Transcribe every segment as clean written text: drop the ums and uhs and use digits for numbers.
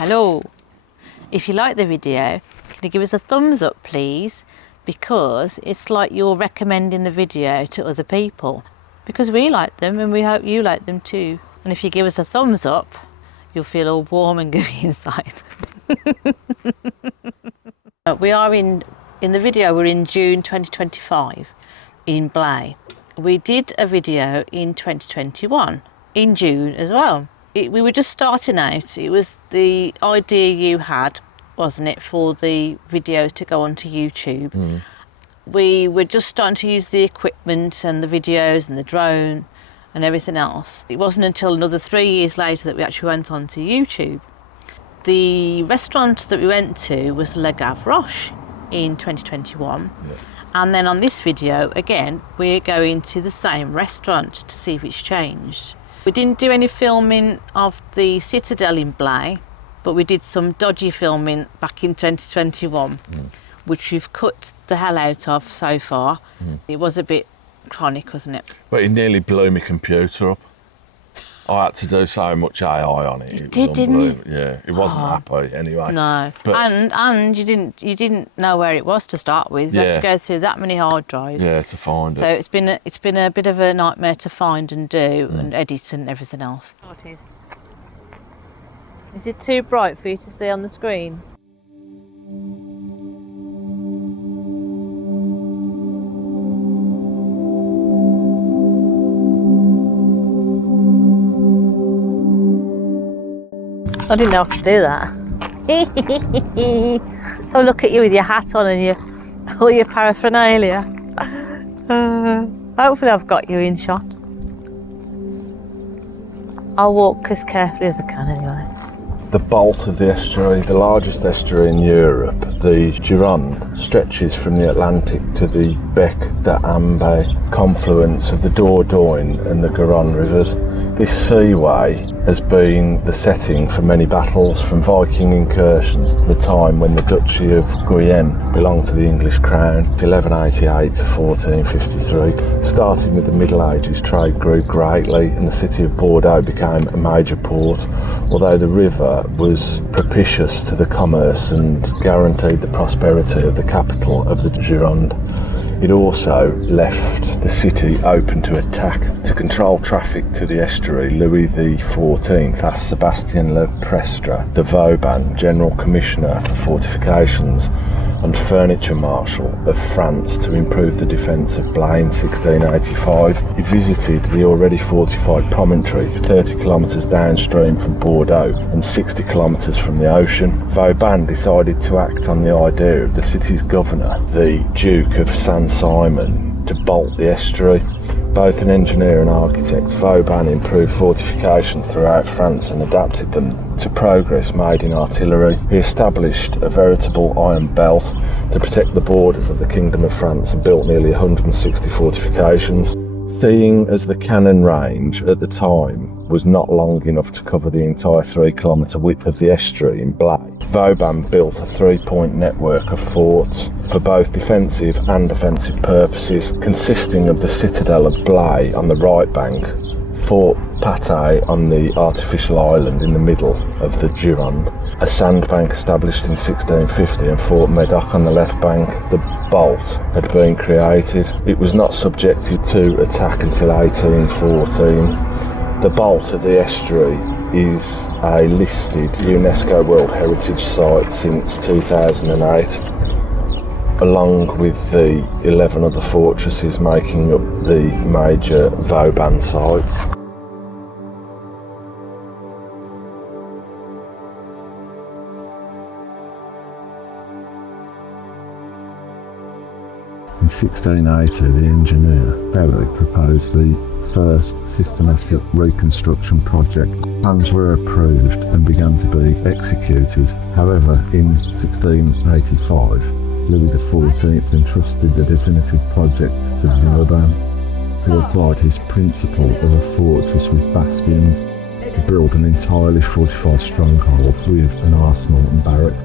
Hello. If you like the video, can you give us a thumbs up please? Because it's like you're recommending the video to other people. Because we like them and we hope you like them too. And if you give us a thumbs up, you'll feel all warm and gooey inside. We are in the video, we're in June 2025 in Blaye. We did a video in 2021 in June as well. We were just starting out. It was the idea you had, wasn't it, for the videos to go onto YouTube. We were just starting to use the equipment and the videos and the drone and everything else. It wasn't until another 3 years later that we actually went onto YouTube. The restaurant that we went to was Le Gavroche in 2021. And then on this video, again, we're going to the same restaurant to see if it's changed. We didn't do any filming of the Citadel in Blaye, but we did some dodgy filming back in 2021, which we've cut the hell out of so far. It was a bit chronic, wasn't it? But it nearly blew my computer up. I had to do so much AI on it. It did, didn't it? Yeah, it wasn't happy anyway. No, but and you didn't know where it was to start with. You had to go through that many hard drives. Yeah, to find it. So it's been a bit of a nightmare to find and do and edit and everything else. Is it too bright for you to see on the screen? I didn't know how to do that. Oh, look at you with your hat on and all your paraphernalia. Hopefully I've got you in shot. I'll walk as carefully as I can anyway. The bolt of the estuary, the largest estuary in Europe, the Gironde, stretches from the Atlantic to the Bec d'Ambaye confluence of the Dordogne and the Gironde rivers. This seaway has been the setting for many battles, from Viking incursions to the time when the Duchy of Guyenne belonged to the English crown, 1188 to 1453. Starting with the Middle Ages, trade grew greatly and the city of Bordeaux became a major port, although the river was propitious to the commerce and guaranteed the prosperity of the capital of the Gironde. It also left the city open to attack. To control traffic to the estuary, Louis XIV asked Sebastien Le Prestre de Vauban, General Commissioner for Fortifications and Furniture Marshal of France, to improve the defence of Blaye in 1685. He visited the already fortified promontory 30 kilometres downstream from Bordeaux and 60 kilometres from the ocean. Vauban decided to act on the idea of the city's governor, the Duke of Saint-Simon, to bolt the estuary. Both an engineer and architect, Vauban improved fortifications throughout France and adapted them to progress made in artillery. He established a veritable iron belt to protect the borders of the Kingdom of France and built nearly 160 fortifications. Seeing as the cannon range at the time was not long enough to cover the entire 3-kilometre width of the estuary in Blaye, Vauban built a 3-point network of forts for both defensive and offensive purposes, consisting of the Citadel of Blaye on the right bank, Fort Paté on the artificial island in the middle of the Gironde, a sandbank established in 1650, and Fort Médoc on the left bank. The bolt had been created. It was not subjected to attack until 1814. The bolt of the estuary is a listed UNESCO World Heritage Site since 2008, along with the 11 other fortresses making up the major Vauban sites. In 1680, the engineer Berry proposed the first systematic reconstruction project. Plans were approved and began to be executed. However, in 1685, Louis XIV entrusted the definitive project to Vauban, who applied his principle of a fortress with bastions to build an entirely fortified stronghold with an arsenal and barracks.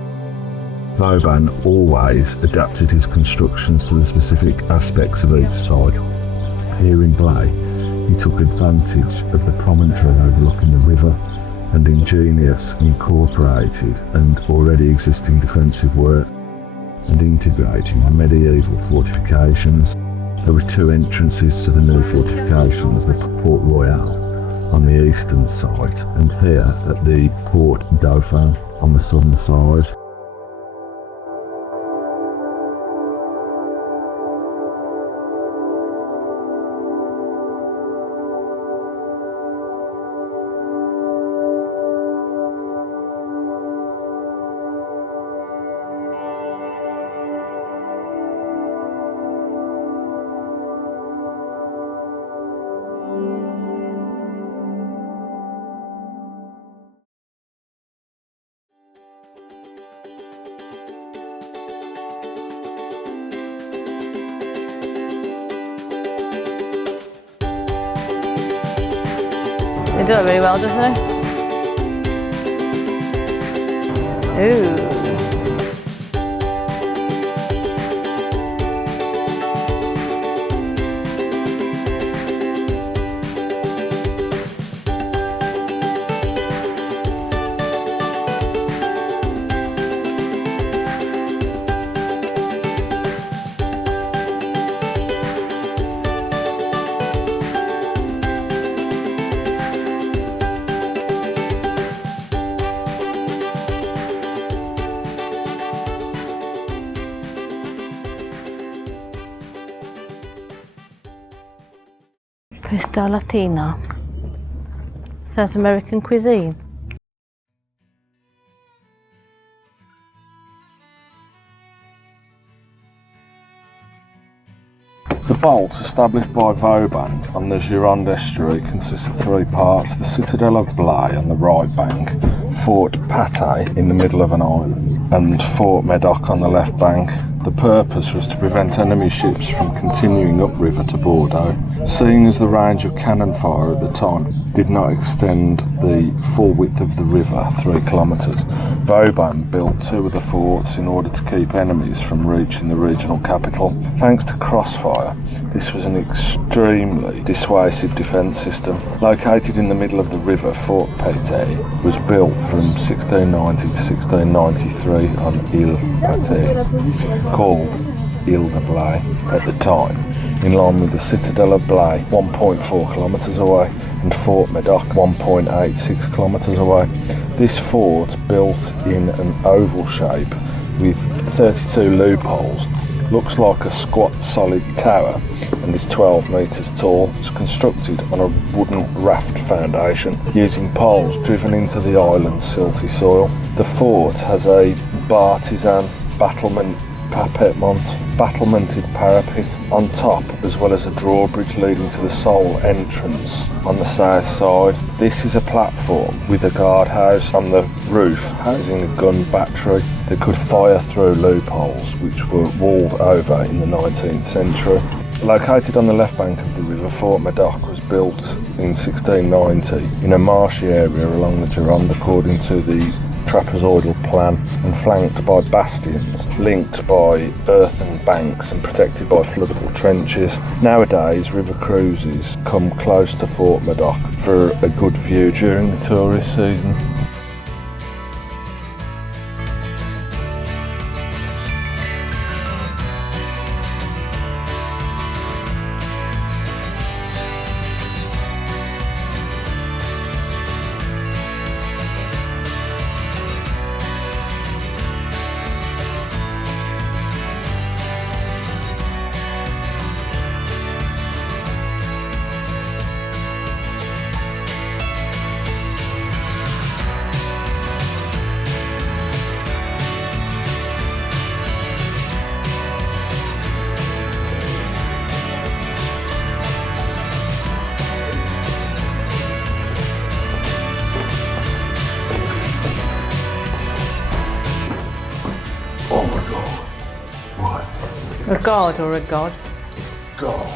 Vauban always adapted his constructions to the specific aspects of each site. Here in Blaye, he took advantage of the promontory overlooking the river and and ingenious, incorporated and already existing defensive work and integrating the medieval fortifications. There were two entrances to the new fortifications, the Port Royal on the eastern side and here at the Port Dauphin on the southern side. They do it really well, doesn't they? Ooh. Pista Latina, South American cuisine. The bolt, established by Vauban on the Gironde estuary, consists of three parts: the Citadel of Blaye on the right bank, Fort Paté in the middle of an island, and Fort Médoc on the left bank. The purpose was to prevent enemy ships from continuing upriver to Bordeaux, seeing as the range of cannon fire at the time did not extend the full width of the river, 3 kilometres. Vauban built 2 of the forts in order to keep enemies from reaching the regional capital. Thanks to crossfire, this was an extremely dissuasive defence system. Located in the middle of the river, Fort Paté was built from 1690 to 1693 on Île Paté, called Île de Blaye at the time, in line with the Citadel of Blaye, 1.4 kilometres away, and Fort Médoc, 1.86 kilometres away. This fort, built in an oval shape with 32 loopholes, looks like a squat solid tower and is 12 metres tall. It's constructed on a wooden raft foundation using poles driven into the island's silty soil. The fort has a bartizan battlemented parapet on top, as well as a drawbridge leading to the sole entrance on the south side. This is a platform with a guardhouse on the roof housing a gun battery that could fire through loopholes which were walled over in the 19th century. Located on the left bank of the river, Fort Médoc was built in 1690 in a marshy area along the Gironde according to the trapezoidal plan, and flanked by bastions linked by earthen banks and protected by floodable trenches. Nowadays, river cruises come close to Fort Médoc for a good view during the tourist season. Oh my god. What? A god or a god? God.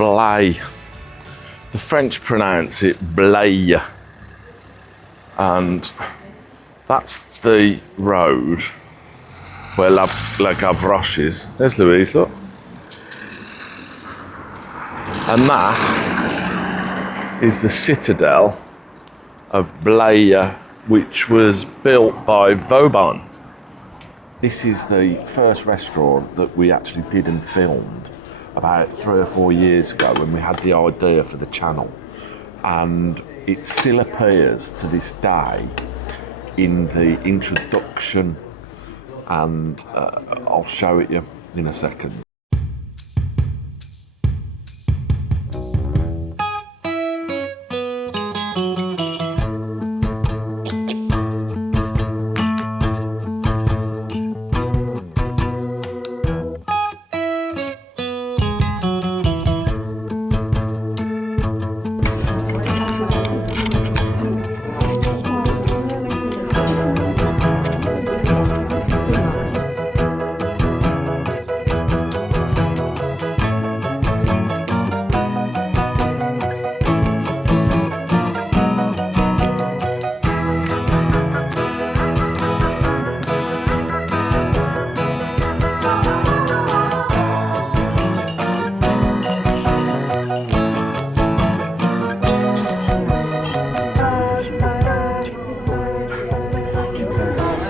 Blaye. The French pronounce it Blaye. And that's the road where La Gavroche is. There's Louise, look. And that is the Citadel of Blaye, which was built by Vauban. This is the first restaurant that we actually did and filmed about 3 or 4 years ago when we had the idea for the channel. And it still appears to this day in the introduction, and I'll show it you in a second.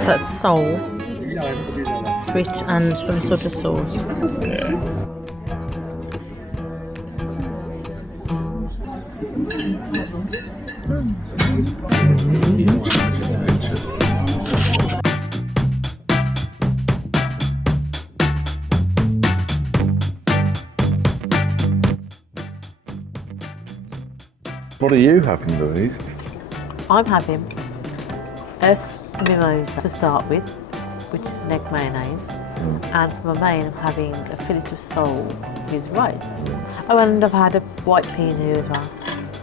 That's sole, frit and some sort of sauce. Yeah. What are you having, Louise? I'm having earth mimosa to start with, which is an egg mayonnaise, and for my main I'm having a fillet of sole with rice. Oh, and I've had a white peanut as well.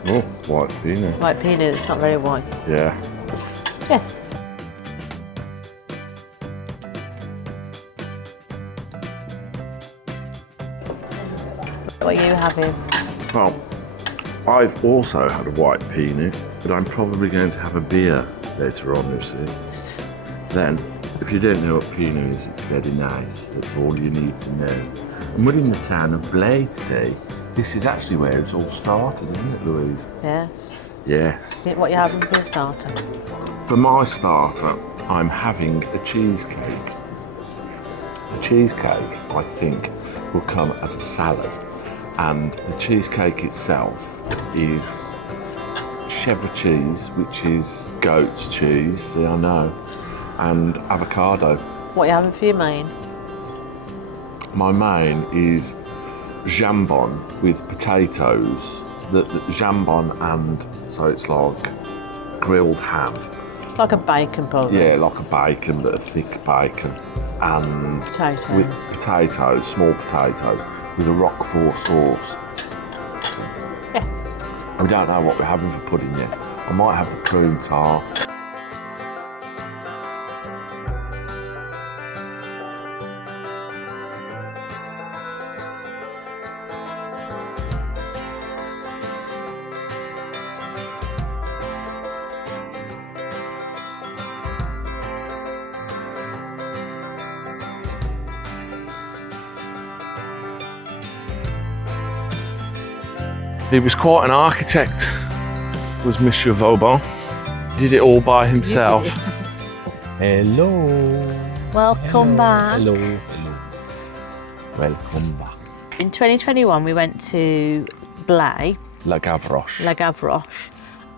Oh, white peanut. White peanut, it's not very white. Yeah. Yes. What are you having? Well, I've also had a white peanut, but I'm probably going to have a beer later on, you see. Then, if you don't know what peanut is, it's very nice. That's all you need to know. And we're in the town of Blaye today. This is actually where it's all started, isn't it, Louise? Yes. Yes. What are you having for a starter? For my starter, I'm having a cheesecake. The cheesecake, I think, will come as a salad. And the cheesecake itself is cheddar cheese, which is goat's cheese, see, I know, and avocado. What are you having for your main? My main is jambon with potatoes. The jambon, and so it's like grilled ham. It's like a bacon probably. Yeah, like a bacon, but a thick bacon. And Potato. with potatoes, small potatoes, with a Roquefort sauce. Yeah. We don't know what we're having for pudding yet. I might have the prune tart. He was quite an architect, was Monsieur Vauban. Did it all by himself. Hello. Welcome back. Hello. Hello. Welcome back. In 2021 we went to Blaye, La Gavroche. La Gavroche,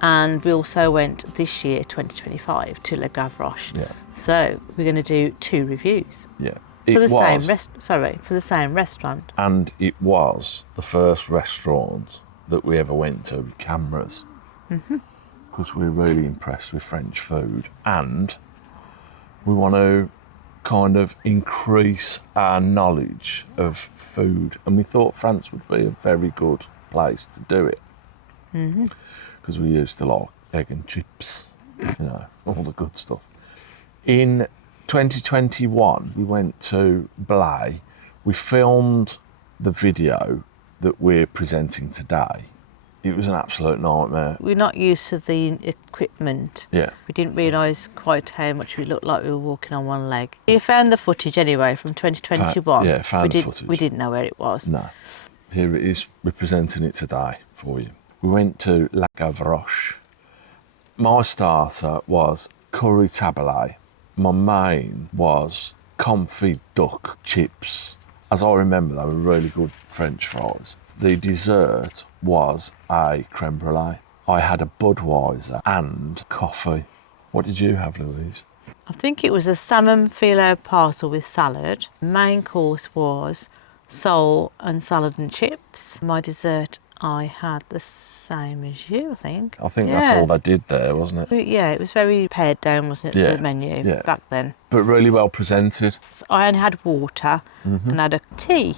and we also went this year, 2025, to La Gavroche. Yeah. So we're going to do 2 reviews. Yeah. For the same restaurant. And it was the first restaurant that we ever went to with cameras. Because we're really impressed with French food, and we want to kind of increase our knowledge of food, and we thought France would be a very good place to do it, because we used to like egg and chips, you know, all the good stuff. In 2021 we went to Blaye. We filmed the video that we're presenting today, it was an absolute nightmare. We're not used to the equipment. Yeah. We didn't realise quite how much we looked like we were walking on one leg. You found the footage anyway from 2021. Found the footage. We didn't know where it was. No. Here it is, we're presenting it today for you. We went to La Gavroche. My starter was curry taboulet. My main was confit duck chips. As I remember, they were really good French fries. The dessert was a creme brulee. I had a Budweiser and coffee. What did you have, Louise? I think it was a salmon filet parcel with salad. Main course was sole and salad and chips. My dessert, I had the same as you, I think. I think that's all they did there, wasn't it? Yeah, it was very pared down, wasn't it, the menu back then. But really well presented. I only had water and had a tea.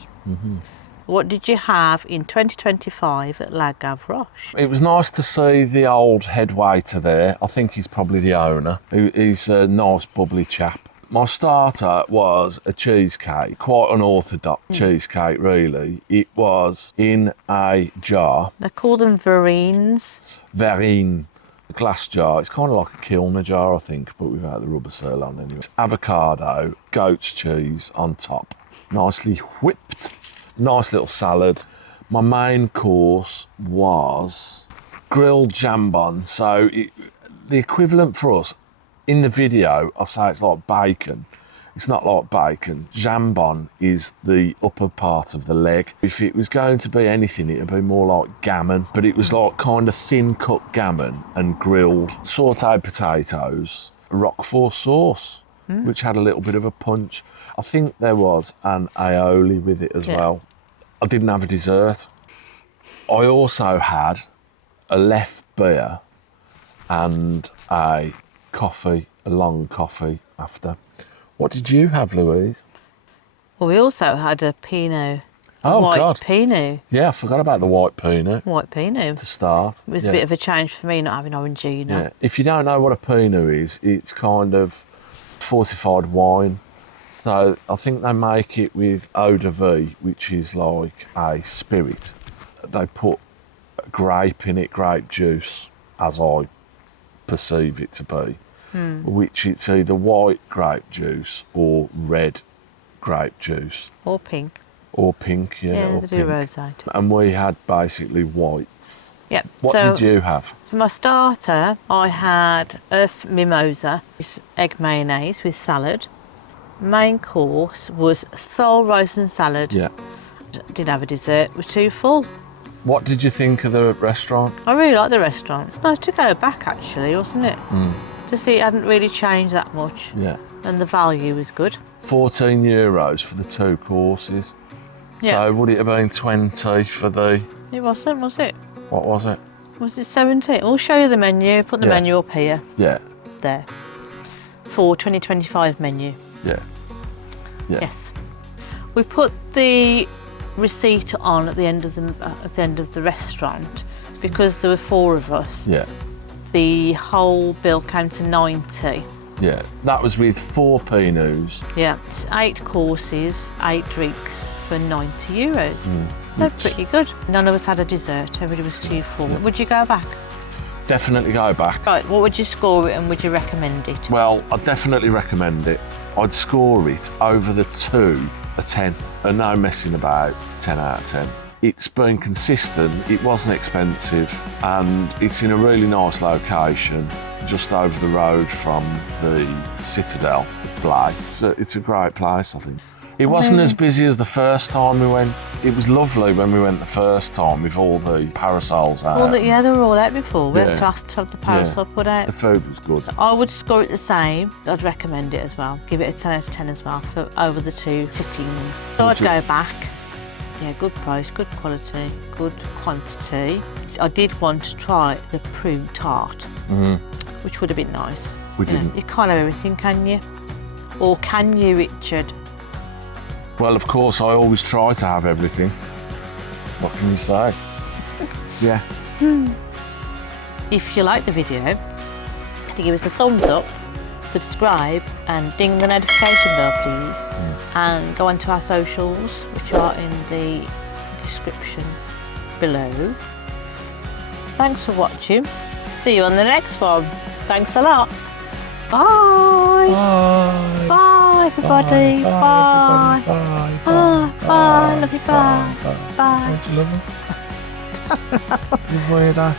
What did you have in 2025 at La Gavroche? It was nice to see the old head waiter there. I think he's probably the owner. He's a nice, bubbly chap. My starter was a cheesecake, quite unorthodox cheesecake, really. It was in a jar. They call them verrines. Verrine, a glass jar. It's kind of like a Kilner jar, I think, but without the rubber seal on anyway. Avocado, goat's cheese on top, nicely whipped. Nice little salad. My main course was grilled jambon. So the equivalent for us in the video, I'll say it's like bacon. It's not like bacon. Jambon is the upper part of the leg. If it was going to be anything, it would be more like gammon, but it was like kind of thin cut gammon and grilled. Sautéed potatoes, Roquefort sauce, which had a little bit of a punch. I think there was an aioli with it as well. I didn't have a dessert. I also had a left beer and a coffee, a long coffee after. What did you have, Louise? Well, we also had a Pinot. Oh, white God. Pinot. Yeah, I forgot about the white Pinot. White Pinot. To start. It was a bit of a change for me not having Orangina. Yeah. If you don't know what a Pinot is, it's kind of fortified wine. So I think they make it with eau de vie, which is like a spirit. They put grape in it, grape juice, as I perceive it to be, which it's either white grape juice or red grape juice. Or pink. Or pink, Yeah, or they do pink. rosé. And we had basically whites. Yep. What did you have? For my starter, I had earth mimosa, egg mayonnaise with salad. Main course was sole, rice and salad. Yeah. Didn't have a dessert, we're too full. What did you think of the restaurant? I really like the restaurant. It's nice to go back actually, wasn't it? To see it hadn't really changed that much. Yeah. And the value was good. €14 for the two courses. Yeah. So would it have been 20 for the... It wasn't, was it? What was it? Was it 17? I'll show you the menu, put the menu up here. Yeah. There. For 2025 menu. Yeah. Yeah. Yes. We put the receipt on at the end of the restaurant because there were 4 of us. Yeah. The whole bill came to 90. Yeah. That was with 4 Pinots. Yeah. It's 8 courses, 8 drinks for €90. They're pretty good. None of us had a dessert. Everybody was too full. Yeah. Would you go back? Definitely go back. Right. What would you score it and would you recommend it? Well, I'd definitely recommend it. I'd score it over the 2 a 10. And no messing about, 10 out of 10. It's been consistent, it wasn't expensive, and it's in a really nice location, just over the road from the Citadel of Blaye. It's a great place, I think. It wasn't as busy as the first time we went. It was lovely when we went the first time with all the parasols out. Well, yeah, they were all out before. We had Yeah. to ask to have the parasol put out. The food was good. I would score it the same. I'd recommend it as well. Give it a 10 out of 10 as well for over the 2 sittings. So I'd go back. Yeah, good price, good quality, good quantity. I did want to try the prune tart, which would have been nice. We didn't. You can't have everything, can you? Or can you, Richard? Well, of course, I always try to have everything. What can you say? Yeah. If you like the video, give us a thumbs up, subscribe and ding the notification bell please. And go onto our socials, which are in the description below. Thanks for watching. See you on the next one. Thanks a lot. Bye. Bye. Bye, everybody. Bye. Bye. Bye. Bye. Love you. Bye. Bye. Don't you love him? You wear that?